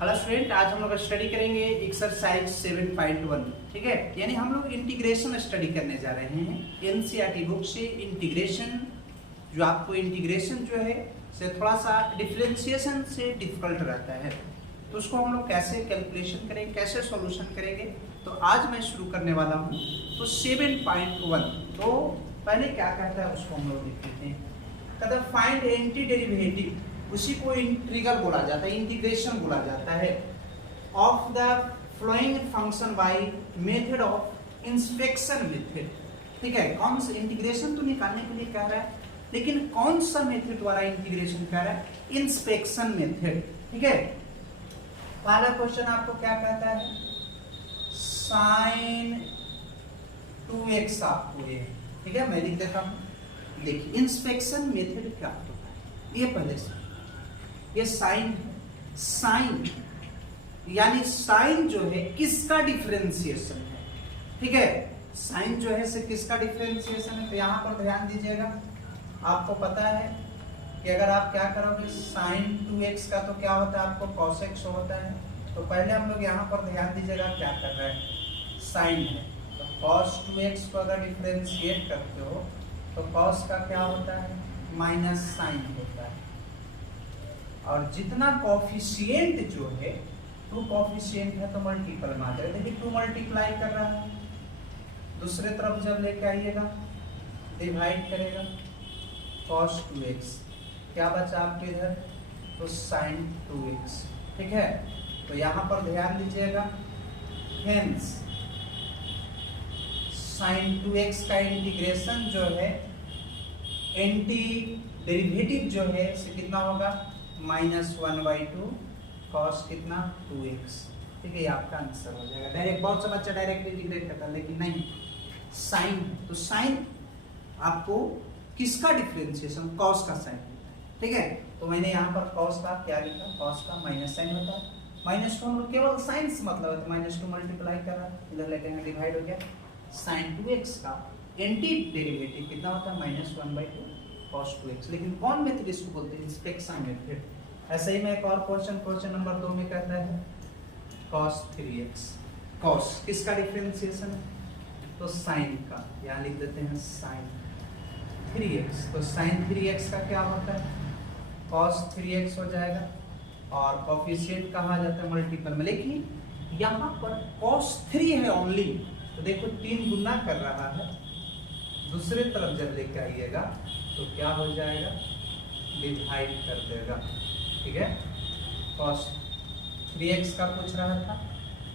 Hello student, आज हम लोग स्टडी करेंगे एक्सरसाइज 7.1। ठीक है, यानी हम लोग इंटीग्रेशन स्टडी करने जा रहे हैं एनसीईआरटी बुक से। इंटीग्रेशन जो आपको इंटीग्रेशन जो है से थोड़ा सा डिफरेंशिएशन से डिफिकल्ट रहता है, तो उसको हम लोग कैसे कैलकुलेशन करेंगे, कैसे सॉल्यूशन करेंगे, तो आज मैं शुरू करने वाला हूँ। तो 7.1 तो पहले क्या कहता है उसको हम लोग देख लेते हैं। कहता है फाइंड एंटी डेरिवेटिव, उसी को इंटीग्रल बोला जाता है, इंटीग्रेशन बोला जाता है, of the flowing function by method of inspection method. ठीक है, कौन सा इंटीग्रेशन तो निकालने के लिए कह रहा है, लेकिन कौन सा मेथड द्वारा इंटीग्रेशन कह रहा है, इंस्पेक्शन मेथड। ठीक है, पहला क्वेश्चन आपको क्या कहता है, साइन 2x आपको ये। ठीक है, मैं लिख देता हूं। देखिए इंस्पेक्शन मेथड क्या होता है, ये पहले से ये साइन यानी साइन जो है किसका डिफरेंशिएशन है। ठीक है, साइन जो है से किसका डिफरेंशिएशन है, तो यहां पर ध्यान दीजिएगा। आपको पता है कि अगर आप क्या करोगे, साइन 2x का तो क्या होता है, आपको cos x होता है। तो पहले हम लोग यहाँ पर ध्यान दीजिएगा क्या कर रहे हैं, साइन है, तो cos 2x को अगर डिफरेंशिएट करते हो तो cos का क्या होता है, माइनस साइन होता है। और जितना कॉफिशिएंट जो है, 2 कॉफिशिएंट है तो मल्टीपल में आ जाएगा। देखिए 2 मल्टीप्लाई कर रहा है, दूसरे तरफ जब लेके आइएगा डिवाइड करेगा, cos 2x क्या बचा आपके इधर, तो sin 2x। ठीक है, तो यहां पर ध्यान दीजिएगा, हेंस sin 2x का इंटीग्रेशन जो है, एंटी डेरिवेटिव जो है से कितना होगा, -1/2 cos कितना 2x। ठीक है, ये आपका आंसर हो जाएगा। डायरेक्ट बहुत सा बच्चा डायरेक्ट इंटीग्रेट करता है, लेकिन नहीं, साइन तो साइन आपको किसका डिफरेंशिएशन, cos का साइन। ठीक है, तो मैंने यहाँ पर cos का क्या लिखा, cos का माइनस साइन होता है, -2 केवल साइन से मतलब है, तो -2 मल्टीप्लाई कर रहा है, इधर लेके आएंगे डिवाइड हो गया। sin 2x का एंटी डेरिवेटिव कितना होता है, -1/2 cos 2x। लेकिन कौन मेथड इसको बोलते हैं, इंस्पेक्शन मेथड। ऐसे ही मैं एक और क्वेश्चन नंबर 2 में कहता है cos 3x। cos किसका डिफरेंशिएशन है, तो साइन का, यहाँ लिख देते हैं sin 3x। तो sin 3x का क्या होता है, cos 3x हो जाएगा, और कोफिशिएंट कहा जाता है मल्टीपल में, लेकिन यहाँ पर cos 3 है ओनली, तो देखो 3 गुना कर रहा है, दूसरे तरफ जब लेके आइएगा तो क्या हो जाएगा, डिवाइड कर देगा। ठीक है, cos 3x का पूछ रहा था,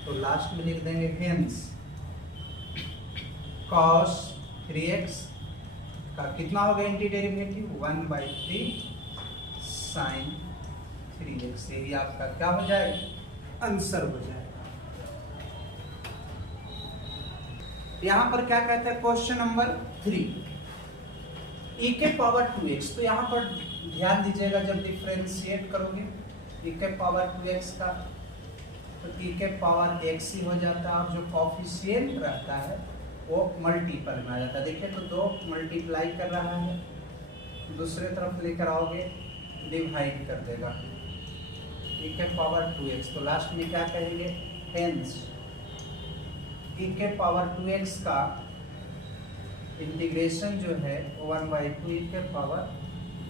तो लास्ट में लिख देंगे हेंस cos 3x का कितना होगा एंटी डेरिवेटिव, 1/3 sin 3x। यही आपका क्या हो जाएगा, आंसर हो जाएगा। यहां पर क्या कहता है, क्वेश्चन नंबर 3, e के पावर 2x। तो यहां पर ध्यान दीजिएगा, जब डिफरेंशिएट करोगे e के पावर 2x का, तो e के पावर x ही हो जाता है, और जो कोफिशिएंट रहता है वो मल्टीपल में आ जाता है। देखिए तो 2 मल्टीप्लाई कर रहा है, दूसरे तरफ लेकर आओगे डिवाइड कर देगा, e के पावर 2x। तो लास्ट में क्या कहेंगे, हेंस e के पावर 2x का इंटीग्रेशन जो है 1/2 e के पावर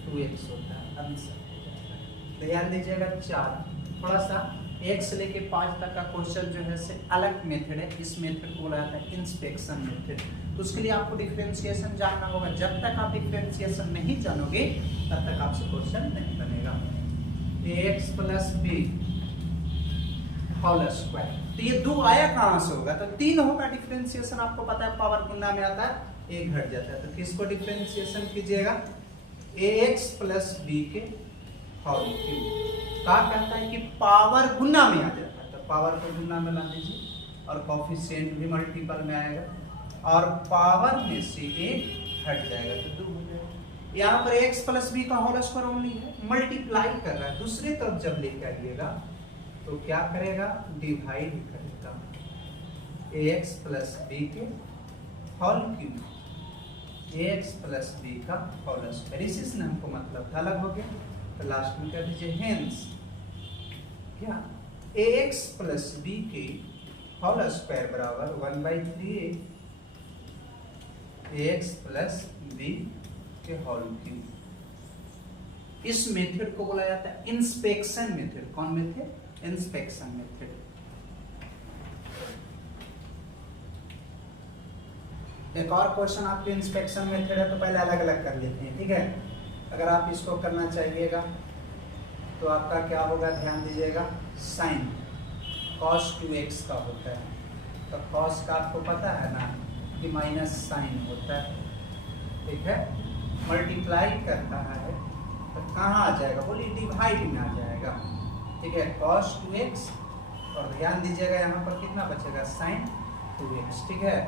2x होता है, आंसर। ध्यान दीजिएगा 4, थोड़ा सा 1 से लेके 5 तक का क्वेश्चन जो है से अलग मेथड है, इस मेथड को बोला जाता है इंस्पेक्शन मेथड। तो उसके लिए आपको डिफरेंशिएशन जानना होगा, जब तक आप डिफरेंशिएशन नहीं जानोगे तब तक आपसे क्वेश्चन नहीं बनेगा। ax + b होल स्क्वायर, तो ये 2 आया कहां से होगा, तो 3 होगा डिफरेंशिएशन। आपको पता है पावर गुना में आता है, 1 घट जाता है, तो किसको डिफरेंशिएशन कीजिएगा, ax + b के होल क्यूब। क्या कहता है कि पावर गुना में आ जाता है, तो पावर को गुना में ला दीजिए, और कोफिशिएंट भी मल्टीपल में आएगा, और पावर में से 1 हट जाएगा, तो 2 हो जाएगा। यहाँ पर x + b का होल स्क्वायर ओनली है, मल्टीप्लाई कर रहा है, दूसरी तरफ जब लेके आइएगा तो क्या करेगा, डिवाइड करेगा, ax + b के होल क्यूब, ax + b का होल स्क्वायर। इसी से हमको मतलब था, अलग हो गया, तो लास्ट में कर दीजिए हेंस क्या ax प्लस बी के होल स्क्वायर बराबर 1/3 ax प्लस बी के होल क्यूब। इस मेथड को बोला जाता है इंस्पेक्शन मेथड। कौन मेथड? Inspection method. एक और क्वेश्चन आपके इंस्पेक्शन मेथड है, तो पहले अलग अलग कर लेते हैं, ठीक है। अगर आप इसको करना चाहिएगा तो आपका क्या होगा, ध्यान दीजिएगा, साइन cos 2x का होता है। तो cos का आपको पता है ना कि माइनस साइन होता है, ठीक है। मल्टीप्लाई करता है तो कहाँ आ जाएगा, बोलिए डिवाइड में आ जाएगा, ठीक है। cos 2x और ध्यान दीजिएगा यहाँ पर कितना बचेगा, साइन 2x, ठीक है।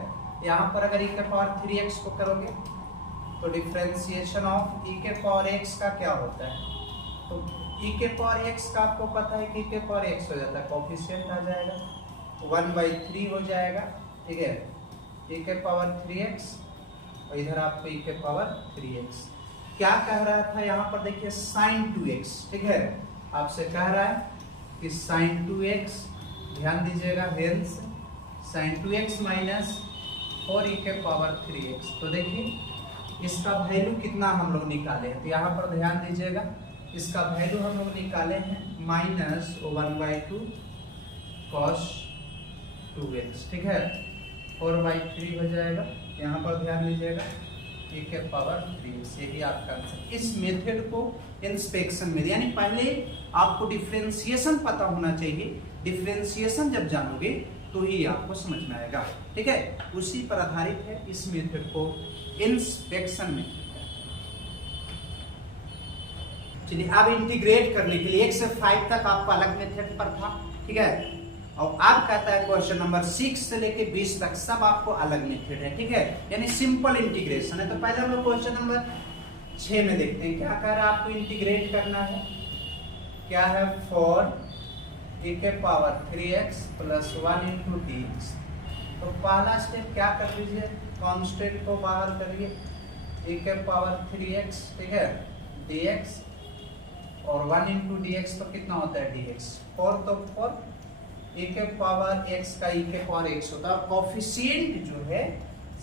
यहाँ पर अगर e के पावर 3x को करोगे तो डिफरेंशिएशन ऑफ e के पावर x का क्या होता है, तो e के पावर x का आपको पता है कि e के पावर x हो जाता है, कोफिशिएंट आ जाएगा 1/3 हो जाएगा, ठीक है। e के पावर 3x और इधर आपको e के पावर 3x। क्या कह रहा था यहाँ पर, देखिए sin 2x, ठीक है। आपसे कह रहा है कि sin 2x, ध्यान दीजिएगा, hence sin 2x minus 4e के पावर 3x। तो देखिए इसका वैल्यू कितना हम लोग निकाले हैं, तो यहाँ पर ध्यान दीजिएगा, इसका वैल्यू हम लोग निकाले हैं माइनस 1/2 cos 2x, ठीक है। 4/3 हो जाएगा, यहाँ पर ध्यान दीजिएगा e के पावर 3x, यही आपका आंसर। इस मेथड को इंस्पेक्शन में, यानी पहले आपको डिफरेंशिएशन पता होना चाहिए। डिफरेंशिएशन जब जानोगे तो ही आपको समझ में आएगा, ठीक है। उसी पर आधारित है इस मेथड को इंस्पेक्शन में। चलिए अब इंटीग्रेट करने के लिए 1 से 5 तक आपका अलग मेथड पर था, ठीक है। और आप कहता है क्वेश्चन नंबर 6 से लेके 20 तक सब आपको अलग मेथड है, ठीक है, यानी सिंपल इंटीग्रेशन है। तो पहले हम लोग क्वेश्चन नंबर 6 में देखते हैं क्या कह रहा है, आपको इंटीग्रेट करना है। क्या है, 4 e के power 3x plus 1 into dx। तो पहला स्टेप क्या कर लीजिए, कांस्टेंट को बाहर करिए, e के पावर 3x, ठीक है, dx और 1 इंटू dx तो कितना होता है dx, 4 तो 4, e के पावर x का e के पावर x होता है। कोफिशिएंट जो है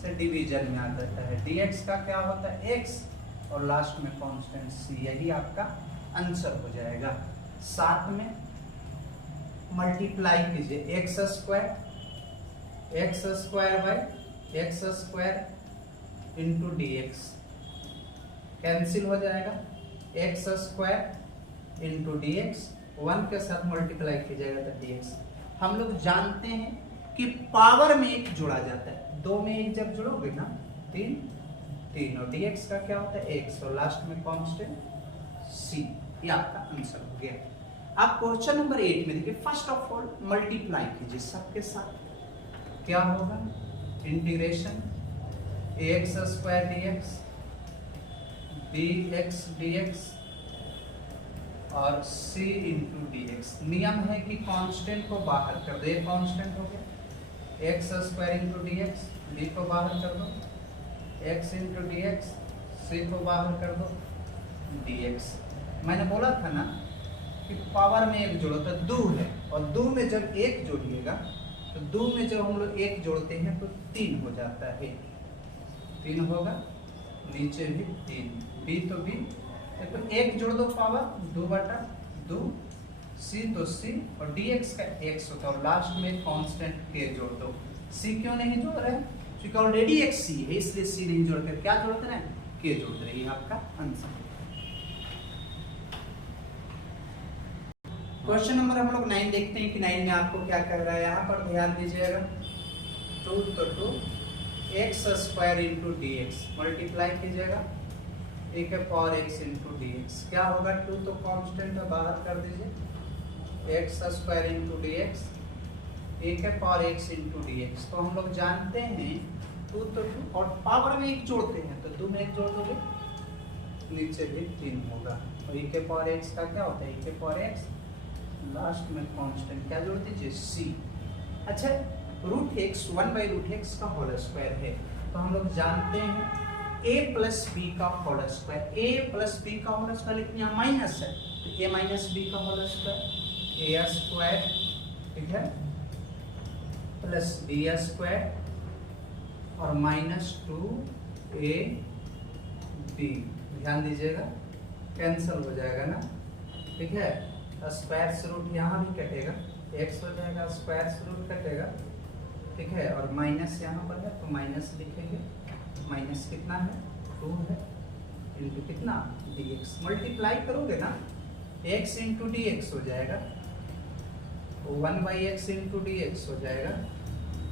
से डिवीजन में आ जाता है, dx का क्या होता है x और लास्ट में कांस्टेंट c, यही आपका आंसर हो जाएगा। साथ में मल्टीप्लाई कीजिए x square by x square into dx, cancel हो जाएगा, x स्क्वायर इंटू dx, 1 के साथ मल्टीप्लाई कीजिएगा तो dx। हम लोग जानते हैं कि पावर में एक जोड़ा जाता है, 2 में 1 जब जोड़ोगे ना 3 और dx का क्या होता है x और लास्ट में कांस्टेंट c, ये आपका आंसर हो गया। आप क्वेश्चन नंबर 8 में देखिए, फर्स्ट ऑफ ऑल मल्टीप्लाई कीजिए सबके साथ, क्या होगा, integration ax square dx, bx dx और c इंटू dx। नियम है कि कांस्टेंट को बाहर कर दो, एक कांस्टेंट हो गया, x square into dx, b को बाहर कर दो, x इंटू dx, c को बाहर कर दो, dx। मैंने बोला था ना कि पावर में एक जोड़ो तो 2 है, और 2 में जब 1 जोड़िएगा तो 2 में जब हम लोग 1 जोड़ते हैं तो 3 हो जाता है, 3 होगा, नीचे भी 3, b तो b, तो 1 जोड़ दो पावर 2/2, c तो c और dx का x होता है, और लास्ट में कांस्टेंट k जोड़ दो। c क्यों नहीं जोड़ रहे हैं, क्योंकि ऑलरेडी एक c है, इसलिए c नहीं जोड़ कर क्या जोड़ते हैं, k जोड़ रहे हैं, आपका आंसर। क्वेश्चन नंबर हम लोग 9 देखते हैं कि 9 में आपको क्या कह रहा है, यहाँ पर ध्यान दीजिएगा, 2 तो 2 x square into dx, multiply कीजिएगा e के पावर x इंटू dx, क्या होगा, 2 तो कांस्टेंट है, बाहर कर दीजिए, x square into dx, e के पावर x इंटू dx। तो हम लोग जानते हैं 2 तो 2 और पावर में 1 जोड़ते हैं, तो 2 में 1 जोड़ दोगे, नीचे भी 3 होगा, और e के पावर x का क्या होता है, e के पावर x, लास्ट में कांस्टेंट क्या जोड़ दीजिए, c। अच्छा, रूट एक्स 1/√x का होल स्क्वायर है, तो हम लोग जानते हैं a प्लस बी का whole square, a plus B का होल स्क्वायर, लेकिन यहाँ माइनस है, तो a माइनस बी का होल स्क्वायर, a स्क्वायर ठीक है, प्लस बी स्क्वायर और माइनस 2ab। ध्यान दीजिएगा कैंसिल हो जाएगा ना, ठीक है। स्क्वायर से रूट यहाँ भी कटेगा, x हो जाएगा, स्क्वायर से रूट कटेगा, ठीक है। और माइनस यहाँ पर है तो माइनस लिखेंगे, माइनस कितना है 2 है, इंटू कितना dx। मल्टीप्लाई करोगे ना x इंटू डी एक्स हो जाएगा, 1/x इंटू डी एक्स हो जाएगा,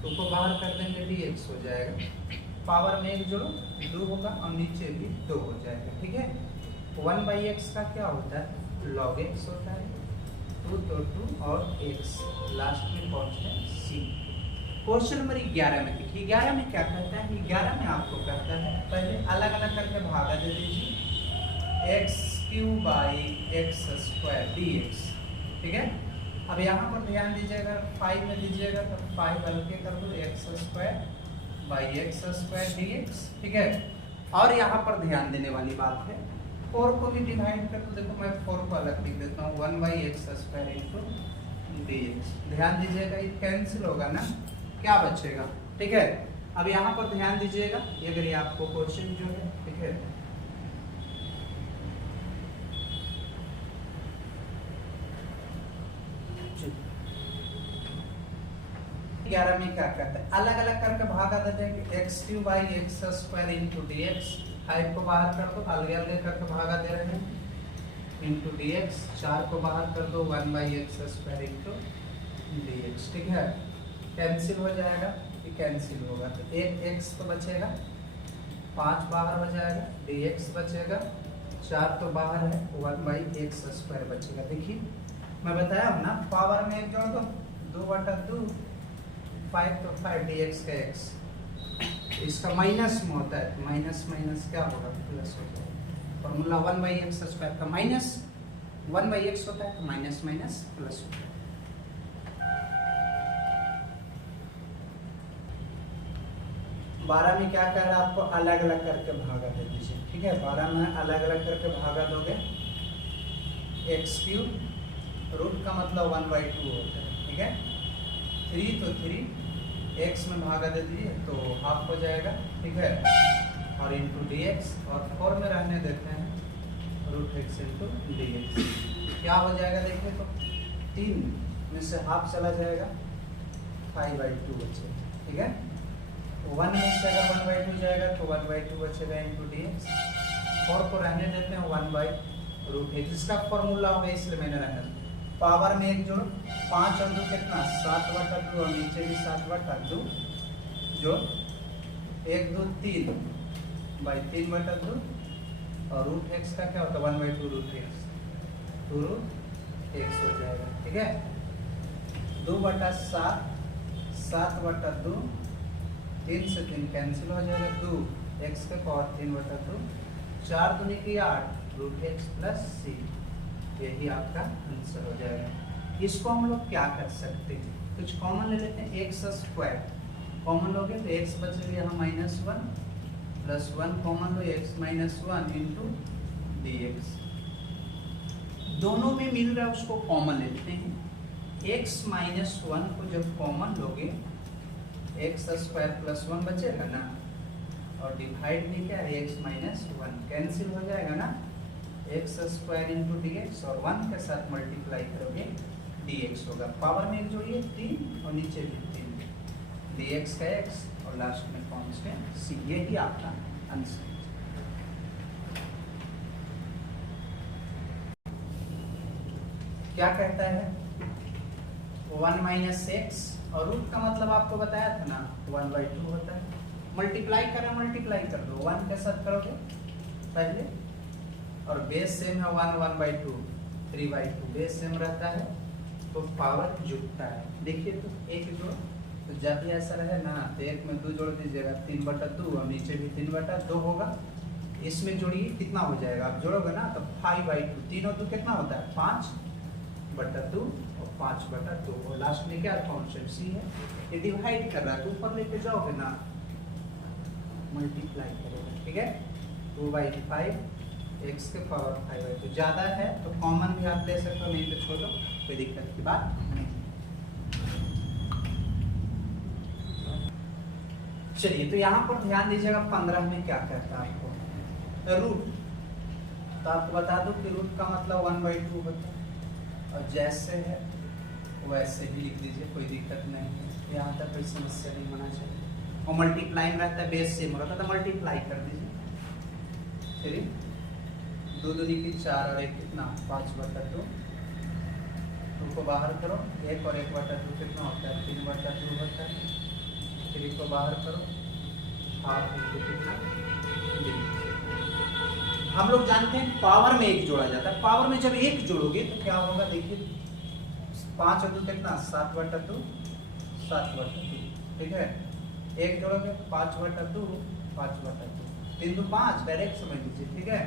2 को बाहर कर देंगे dx हो जाएगा, पावर में 1 जोड़ो 2 होगा और नीचे भी 2 हो जाएगा, ठीक है। 1/x का क्या होता है log x होता है, 2 तो 2 और x लास्ट में कांस्टेंट c। क्वेश्चन नंबर 11 में देखिए, 11 में क्या कहता है, 11 में आपको कहता है पहले अलग अलग करके भागा दे दीजिए, x³ / x²dx, ठीक है। अब यहाँ पर ध्यान दीजिएगा 5 में दीजिएगा तो 5 हल्के कर दो x² / x²dx, ठीक है। और यहाँ पर ध्यान देने वाली बात है 4 को भी डिवाइड कर दो, देखो मैं 4 को अलग लिख देता हूँ 1/x² dx। ध्यान दीजिएगा ये कैंसिल होगा ना, क्या बचेगा, ठीक है। अब यहाँ पर ध्यान दीजिएगा, ये अगर ये आपको क्वेश्चन जो है, ठीक है, ग्यारह में क्या कहता है अलग अलग करके भागा दे देंगे, x³ / x² dx। 5 को बाहर कर दो, अलग अलग करके भागा दे रहे हैं, इंटू dx। 4 को बाहर कर दो 1/x² dx, ठीक है। कैंसिल हो जाएगा, ये कैंसिल होगा तो एक x तो बचेगा, 5 बाहर हो जाएगा, dx बचेगा, 4 तो बाहर है, 1/x² बचेगा। देखिए मैं बताया हूँ ना, पावर में 1 जोड़ दो, 2/2, 5 तो 5 dx का x, इसका माइनस में होता है तो माइनस माइनस क्या होगा प्लस हो जाएगा। फॉर्मूला 1/x² का माइनस 1/x होता है तो माइनस माइनस प्लस होता है। 12 में क्या कह रहा है आपको अलग अलग करके भागा दे दीजिए, ठीक है। 12 में अलग अलग करके भागा दोगे, x³ रूट का मतलब 1/2 होता है, ठीक है। 3 तो 3 x में भागा दे दीजिए तो हाफ हो जाएगा, ठीक है। और इंटू dx और 4 में रहने देते हैं √x इंटू dx। क्या हो जाएगा देखिए तो 3 में से हाफ चला जाएगा, 5/2 बचेगा, ठीक है। 1 में से अगर 1/2 जाएगा तो 1/2 बचेगा इंटू dx। 4 को रहने देते हैं 1/√x, इसका फॉर्मूला होगा इसलिए मैंने रहने दिया। पावर में 1 जोड़, 5 और 2 कितना 7/2 और नीचे भी 7/2 जो 1 2 3/3/2 और √x का क्या होता है 1/2√x, 2√x हो जाएगा, ठीक है। 2/7 7/2, 3 से 3 कैंसिल हो जाएगा, 2 x के पावर 3/2, 4 दूनी की 8 √x + c। यही आपका आंसर हो जाएगा। इसको हम लोग क्या कर सकते हैं, कुछ कॉमन ले लेते हैं, x² कॉमन लोगे तो x बचेगा यहाँ -1 + 1 कॉमन लो, x - 1 इंटू dx। दोनों में मिल रहा है उसको कॉमन लेते हैं। x - 1 को जब कॉमन लोगे x² + 1 बचेगा ना, और डिवाइड भी क्या है x - 1 कैंसिल हो जाएगा ना, x² इंटू dx और 1 के साथ मल्टीप्लाई करोगे dx होगा। पावर में 1 जोड़िए 3 और नीचे भी 3, dx का x और लास्ट में कांस्टेंट c। यही आपका आंसर। क्या कहता है 1 - x और रूट का मतलब आपको बताया था ना 1/2 होता है। मल्टीप्लाई करना, मल्टीप्लाई कर दो, 1 के साथ करोगे पहले, और बेस सेम है 1 1/2 3/2 बेस सेम रहता है तो पावर जुड़ता है। देखिए तो 1 जोड़, तो जब भी ऐसा रहे ना तो 1 में 2 जोड़ दीजिएगा 3/2 और नीचे भी 3/2 होगा। इसमें जोड़िए कितना हो जाएगा, आप जोड़ोगे ना तो 5/2, 3 और 2 कितना होता है 5/2 और 5/2 और लास्ट में क्या कांस्टेंट c है। ये डिवाइड कर रहा है तो ऊपर लेके जाओगे ना मल्टीप्लाई करेगा, ठीक है। 2/5 x के पावर 5/2 ज़्यादा है तो कॉमन भी आप ले सकते हो, नहीं तो छोड़ो, कोई दिक्कत की बात नहीं। चलिए तो यहाँ पर ध्यान दीजिएगा 15 में क्या कहता है आपको, रूट। तो आपको बता दूं कि रूट का मतलब 1/2 होता है, और जैसे है वैसे ही लिख दीजिए, कोई दिक्कत नहीं है, यहाँ तक कोई समस्या नहीं होना चाहिए। और मल्टीप्लाई में रहता है, बेस सेम होता है तो मल्टीप्लाई कर दीजिए। फिर 2 दूनी की 4 और 1 कितना 5/2, 2 को बाहर करो, 1 और 1/2 कितना होता है 3/2 होता है। 3 को बाहर करो, हाफ इंटू कितना 3। हम लोग जानते हैं पावर में 1 जोड़ा जाता है, पावर में जब 1 जोड़ोगे तो क्या होगा देखिए, 5 और 2 कितना 7/2, 7/2, ठीक है। 1 जोड़ोगे 5/2, 5/2, 3 2 5 डायरेक्ट समझ लीजिए, ठीक है।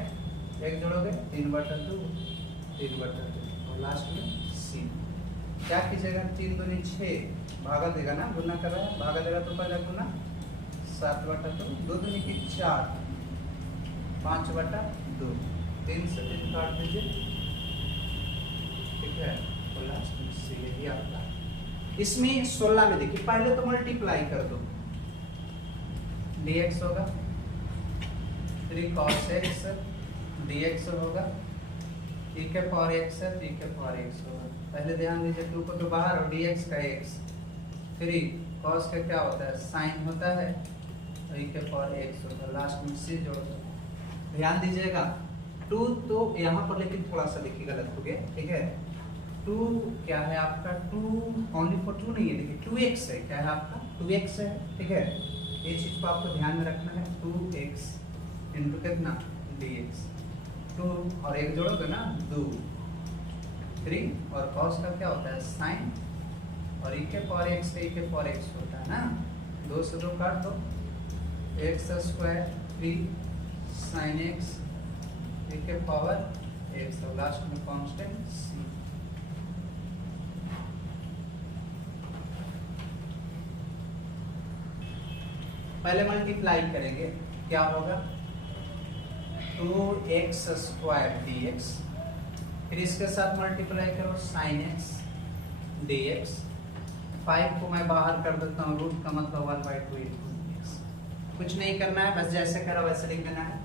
1 जोड़ोगे 3/2, 3/2, और लास्ट में सी। क्या कीजिएगा, 3 दूनी 6 भागा देगा ना, गुना कर रहा है, भागा देगा तो पहले गुना 7/2, 2 दूनी की 4, 5/2, 3 से 3 काट दीजिए, ठीक है, और लास्ट में सी। यही आपका इसमें 16 में देखिए, पहले तो मल्टीप्लाई कर दो, dx होगा 3 cos x dx होगा e के पावर x है, e के पावर x होगा। पहले ध्यान दीजिए 2 को तो बाहर और dx का x, 3 cos का क्या होता है साइन होता है, और e के पावर x होगा, लास्ट में c जोड़ दो। ध्यान दीजिएगा 2 तो यहाँ पर लेकिन थोड़ा सा देखिए गलत हो गया, ठीक है। 2 क्या है आपका, 2 ओनली फॉर 2 नहीं है, देखिए 2x है, क्या है आपका 2x है, ठीक है। ये चीज को आपको ध्यान में रखना है, 2x इंटू कितना dx, 2 और 1 जोड़ोगे ना 2, 3 और cos का क्या होता है साइन, और e के पावर x से e के पावर x होता है ना, 2 से 2 काट दो, x² 3 sin x e के पावर x, और लास्ट में कांस्टेंट c। पहले मल्टीप्लाई करेंगे, क्या होगा 2x² dx, फिर इसके साथ मल्टीप्लाई करो sin x dx, 5 को मैं बाहर कर देता हूँ, रूट का मतलब 1/2 dx। कुछ नहीं करना है, बस जैसे करा वैसे लिख देना है।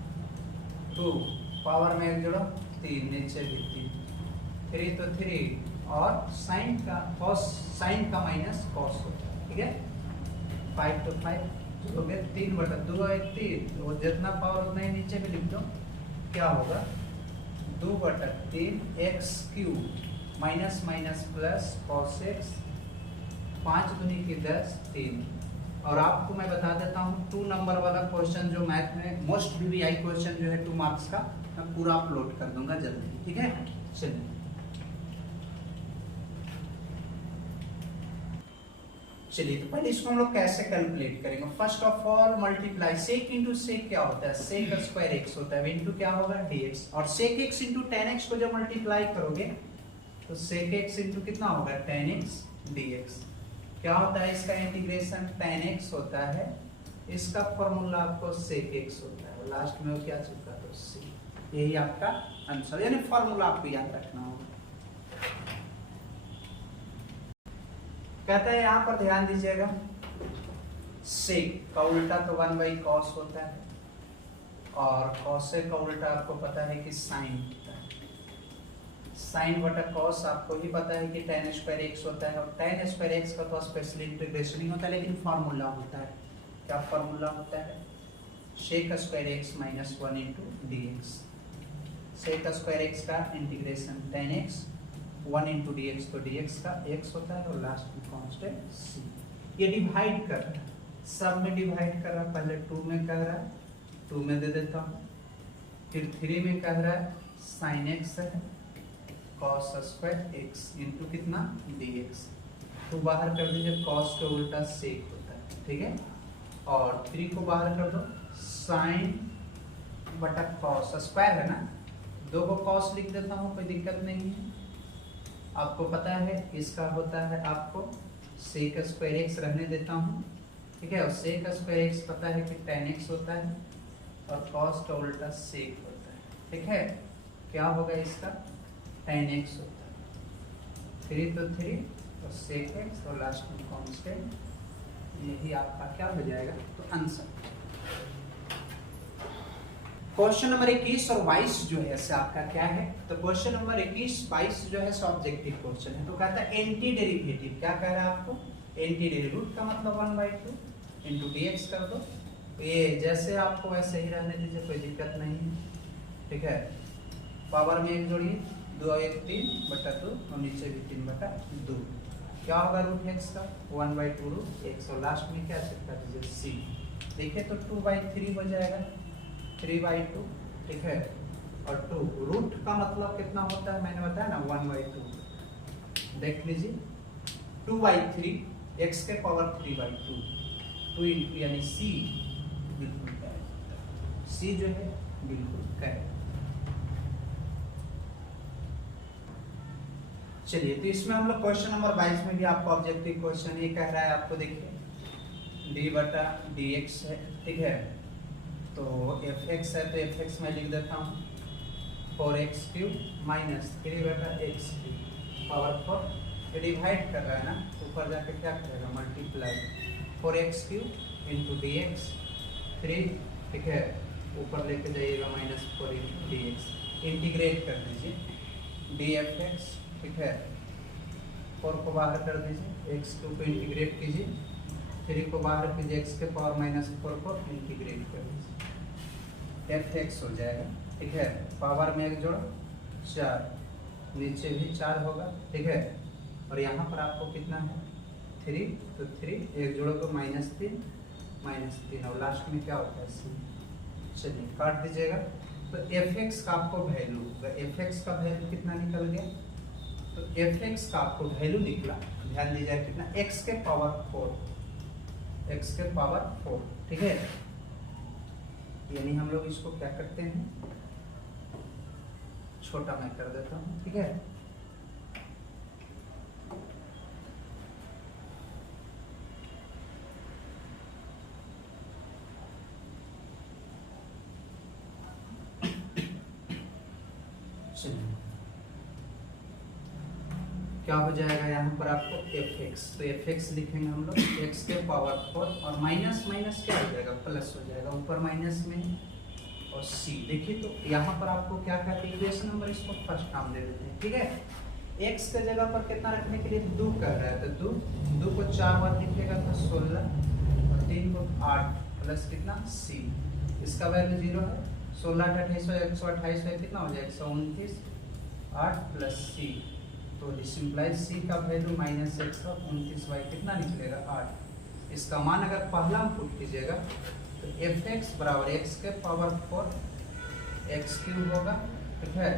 2 पावर में 1 जोड़ो 3, नीचे भी 3, 3 तो 3, और साइन का cos, साइन का माइनस cos होता है, ठीक है। 5 तो 5 हो गया, 3/2 है 3, तो जितना पावर उतना ही नीचे भी लिख दो, क्या होगा 2/3 x³ minus minus plus cos x, 5 दूनी की 10, 3। और आपको मैं बता देता हूँ 2 नंबर वाला क्वेश्चन जो मैथ में मोस्ट VVI क्वेश्चन जो है 2 मार्क्स का, मैं पूरा अपलोड कर दूंगा जल्दी, ठीक है। चलिए चलिए तो पहले इसको हम लोग कैसे कैलकुलेट करेंगे। First of all multiply, sec into sec क्या होता है, सेक स्क्वायर x होता है, इंटू क्या होगा dx, और सेक x इंटू tan x को जब मल्टीप्लाई करोगे तो सेक x इंटू कितना होगा tan x dx। क्या होता है इसका इंटीग्रेशन, tan x होता है, इसका फॉर्मूला आपको सेक x होता है, लास्ट में वो क्या चुका तो c। यही आपका आंसर, यानी फॉर्मूला आपको याद रखना होगा। कहता है यहाँ पर ध्यान दीजिएगा, सेक का उल्टा तो 1/cos होता है, और cos का उल्टा आपको पता है कि साइन होता है, साइन बटा cos आपको ही पता है कि tan² x होता है, और tan² x का तो स्पेशल इंटीग्रेशन ही होता है, लेकिन फॉर्मूला होता है, क्या फॉर्मूला होता है sec² x minus 1 into dx। sec² x का integration tan x 1 into dx, तो dx का x होता है, और लास्ट में कांस्टेंट c। ये डिवाइड कर रहा है, सब में डिवाइड कर रहा है, पहले 2 में कह रहा है 2 में दे देता हूँ, फिर 3 में कह रहा है sin x है cos² x इंटू कितना dx, तो बाहर कर दीजिए, cos के उल्टा sec होता है, ठीक है। और 3 को बाहर कर दो, sin बटा cos, स्क्वायर है ना, 2 को cos लिख देता हूँ, कोई दिक्कत नहीं है। आपको पता है इसका होता है आपको sec² x रहने देता हूँ, ठीक है, और sec² x पता है कि tan x होता है, और cos का उल्टा sec होता है, ठीक है। क्या होगा इसका tan x होता है, 3 तो 3 और sec x, और लास्ट में कांस्टेंट यही आपका क्या हो जाएगा तो आंसर। क्वेश्चन नंबर 21 और 22 जो है इससे आपका क्या है, तो क्वेश्चन नंबर 21 22 जो है ऑब्जेक्टिव क्वेश्चन है। तो कहता है एंटी डेरिवेटिव, क्या कह रहा है आपको, एंटी डेरिवेटिव रूट का मतलब 1/2 इंटू dx कर दो। ये जैसे आपको वैसे ही रहने दीजिए, कोई दिक्कत नहीं है, ठीक है। पावर में 1 जोड़िए, 2 1 3/2 और नीचे भी 3/2। क्या होगा रूट x का 1/2 रूट x और लास्ट में क्या चेक कर दीजिए c। देखिए तो 2/3 हो जाएगा, 3/2, ठीक है। और 2 रूट का मतलब कितना होता है मैंने बताया ना 1/2। देख लीजिए 2/3 x के पावर 3/2, 2 इंटू यानी c बिल्कुल करेक्ट, c जो है बिल्कुल करेक्ट। चलिए तो इसमें हम लोग क्वेश्चन नंबर 22 में भी आपको ऑब्जेक्टिव क्वेश्चन ये कह रहा है आपको, देखिए d/dx है, ठीक है। तो fx है तो fx में लिख देता हूँ 4x³ minus 3/x³ power 4, divide कर रहा है ना, ऊपर जाके क्या करेगा मल्टीप्लाई 4x³ इंटू dx 3, ठीक है। ऊपर लेके जाइएगा -4 इंटू dx, इंटीग्रेट कर दीजिए dfx, ठीक है। 4 को बाहर कर दीजिए, x2 को इंटीग्रेट कीजिए, 3 को बाहर कीजिए, x के पावर -4 को इंटीग्रेट कर दीजिए, fx हो जाएगा, ठीक है। पावर में 1 जोड़ो 4, नीचे भी 4 होगा, ठीक है। और यहाँ पर आपको कितना है 3, तो 3 1 जोड़ो तो -3 और लास्ट में क्या होता है c। चलिए काट दीजिएगा, तो fx का आपको वैल्यू होगा, fx का वैल्यू कितना निकल गया, तो fx का आपको वैल्यू निकला, ध्यान दीजिए कितना x के पावर 4, ठीक है। यानी हम लोग इसको क्या करते हैं, छोटा मैं कर देता हूँ, ठीक है। क्या हो जाएगा यहाँ पर आपको fx, तो fx लिखेंगे हम लोग x के पावर 4 और माइनस माइनस क्या हो जाएगा प्लस हो जाएगा, ऊपर माइनस में और c। देखिए तो यहाँ पर आपको क्या कहते हैं इक्वेशन नंबर, इसको फर्स्ट नाम दे देते हैं, ठीक है। x के जगह पर कितना रखने के लिए 2 कर रहा है, तो 2 को 4 बार लिखेगा तो 16 और 3 को 8 प्लस कितना c, इसका वैल्यू 0 है। 16 128 है कितना हो जाएगा 129, 8 प्लस c, तो दिस इम्प्लाइज c का वैल्यू -129 कितना निकलेगा 8। इसका मान अगर पहला में पुट कीजिएगा तो fx बराबर x के पावर 4 x³ होगा, ठीक है।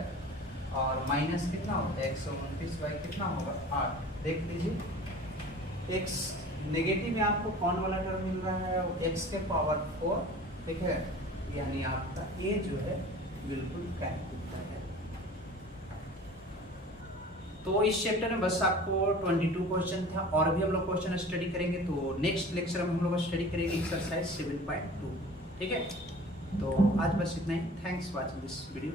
और माइनस कितना होगा 129 कितना होगा 8। देख लीजिए x नेगेटिव में आपको कौन वाला टर्म मिल रहा है, x के पावर 4, ठीक है। यानी आपका a जो है बिल्कुल करेक्ट है। तो इस चैप्टर में बस आपको 22 क्वेश्चन था, और भी हम लोग क्वेश्चन स्टडी करेंगे, तो नेक्स्ट लेक्चर में हम लोग स्टडी करेंगे एक्सरसाइज 7.2, ठीक है। तो आज बस इतना ही, थैंक्स वाचिंग दिस वीडियो।